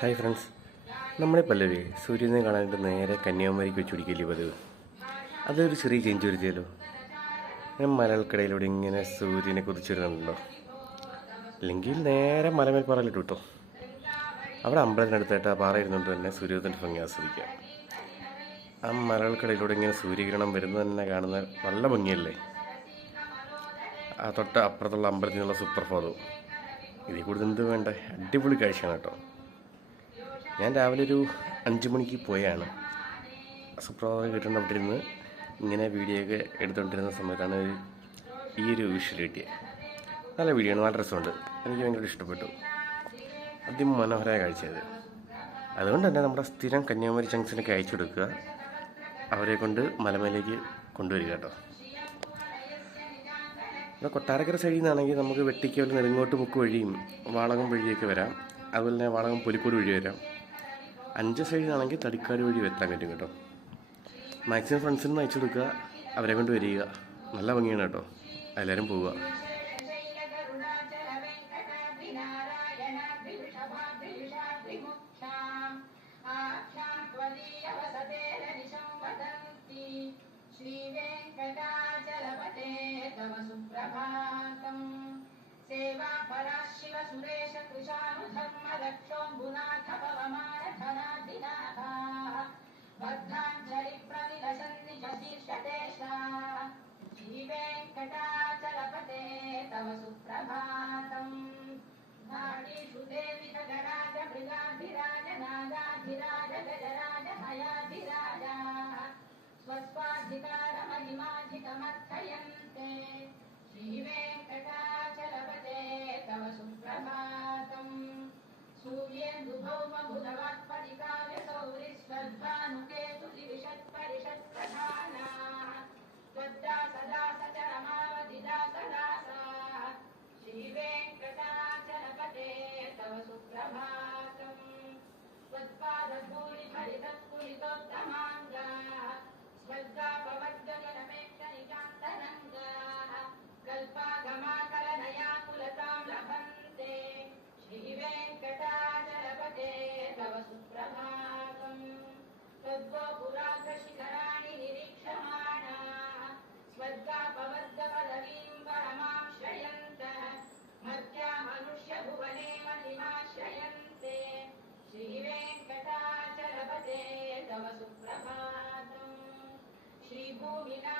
Hi friends, നമ്മുടെ പല്ലവി സൂര്യനെ കാണാനായിട്ട് നേരെ കന്യാകുമാരിക്ക് വെച്ച് പിടിക്കില്ലേ പതിവ്. അതൊരു ചെറിയ ചേഞ്ച് വരുത്തിയല്ലോ. ഞാൻ മലകൾക്കിടയിലൂടെ ഇങ്ങനെ സൂര്യനെ കുറിച്ചിടുന്നുണ്ടല്ലോ. അല്ലെങ്കിൽ നേരെ മലമേൽ പാറയിലിട്ട് വിട്ടോ. അവിടെ അമ്പലത്തിനടുത്തായിട്ട് ആ പാറ ഇരുന്നുകൊണ്ട് തന്നെ സൂര്യോദയത്തിൻ്റെ ഭംഗി ആസ്വദിക്കാം. ആ മലകൾക്കിടയിലൂടെ ഇങ്ങനെ സൂര്യകിരണം വരുന്നത് തന്നെ കാണുന്ന നല്ല ഭംഗിയല്ലേ. ആ തൊട്ട് അപ്പുറത്തുള്ള അമ്പലത്തിൽ നിന്നുള്ള സുപ്രഭാതവും. ഇതിൽ കൂടുതൽ എന്ത് വേണ്ടേ? അടിപൊളി കാഴ്ചയാണ് കേട്ടോ. ഞാൻ രാവിലെ ഒരു 5 മണിക്ക് പോയാണ് സുപ്രഭാതം കിട്ടേണ്ടപ്പെട്ടിരുന്ന് ഇങ്ങനെ വീഡിയോ ഒക്കെ എടുത്തുകൊണ്ടിരുന്ന സമയത്താണ് ഈ ഒരു വിഷ്വൽ കിട്ടിയത്. നല്ല വീഡിയോ ആണ്, നല്ല രസമുണ്ട്, എനിക്ക് ഭയങ്കര ഇഷ്ടപ്പെട്ടു. അതിമനോഹരമായ കാഴ്ചയത്. അതുകൊണ്ട് തന്നെ നമ്മുടെ സ്ഥിരം കന്യാകുമാരി ജംഗ്ഷനൊക്കെ അയച്ചു കൊടുക്കുക, അവരെ കൊണ്ട് മലമേലേക്ക് കൊണ്ടുവരിക കേട്ടോ. ഇവിടെ കൊട്ടാരക്കര സൈഡിൽ നിന്നാണെങ്കിൽ നമുക്ക് വെട്ടിക്കൽ നെടുങ്ങോട്ട് മുക്ക് വഴിയും വാളകം വഴിയൊക്കെ വരാം. അതുപോലെ തന്നെ വാളകം പുലിക്കോട് വഴി വരാം. 5 സൈഡിൽ നിന്നാണെങ്കിൽ തടിക്കാട് വഴി എത്താൻ പറ്റും കേട്ടോ. മാക്സിമം ഫ്രണ്ട്സിൽ നിന്ന് അയച്ചു കൊടുക്കുക, അവരെ കൊണ്ട് വരിക. നല്ല ഭംഗിയാണ് കേട്ടോ, എല്ലാവരും പോവുക. सेवा पराशिव सुरेश कृशानुधर्म रक्षोऽम्बुनाथ पवमानधनाधिनाथाः बद्धाञ्जलि प्रविलसन्ति च शीर्षदेशाः श्रीवेङ्कटाचलपते तव सुप्रभातम् नाडीषु देवि गणाज मृगाधिराज नागाधिराज गजराज हयाधिराजाः स्वस्वाधिकारमहिमाधिकमर्थयन्ते श्रीवेङ्कटाचलपते तव सुप्रभातम् सूर्येन्दुभौमबुधवत्पदिकाव्यसौरिस्वद्भानुकेतुरिविशत्परिषत्प्रधानाः त्वद्दा सदा सचरमावधिदासदासाः श्रीवेङ्कटाचलपते तव सुप्रभातम् त्वत्पादधूलिभरितस्फुलितोत्तमाङ्गाः स्वर्गापवर्गजनमेक्षनिकान्तरङ्गाः कल्पागमाकलनयाकुलतां लभन्ते श्रीवेङ्कटाचलपते तव सुप्रभातम् त्वद्गोपुराग्रशिखराणि निरीक्षमाणाः स्वर्गापवर्गपदवीं परमां श्रयन्तः मर्त्या मनुष्यभुवने महिमाश्रयन्ते श्रीवेङ्कटाचलपते तव सुप्रभातम् श्रीभूमिना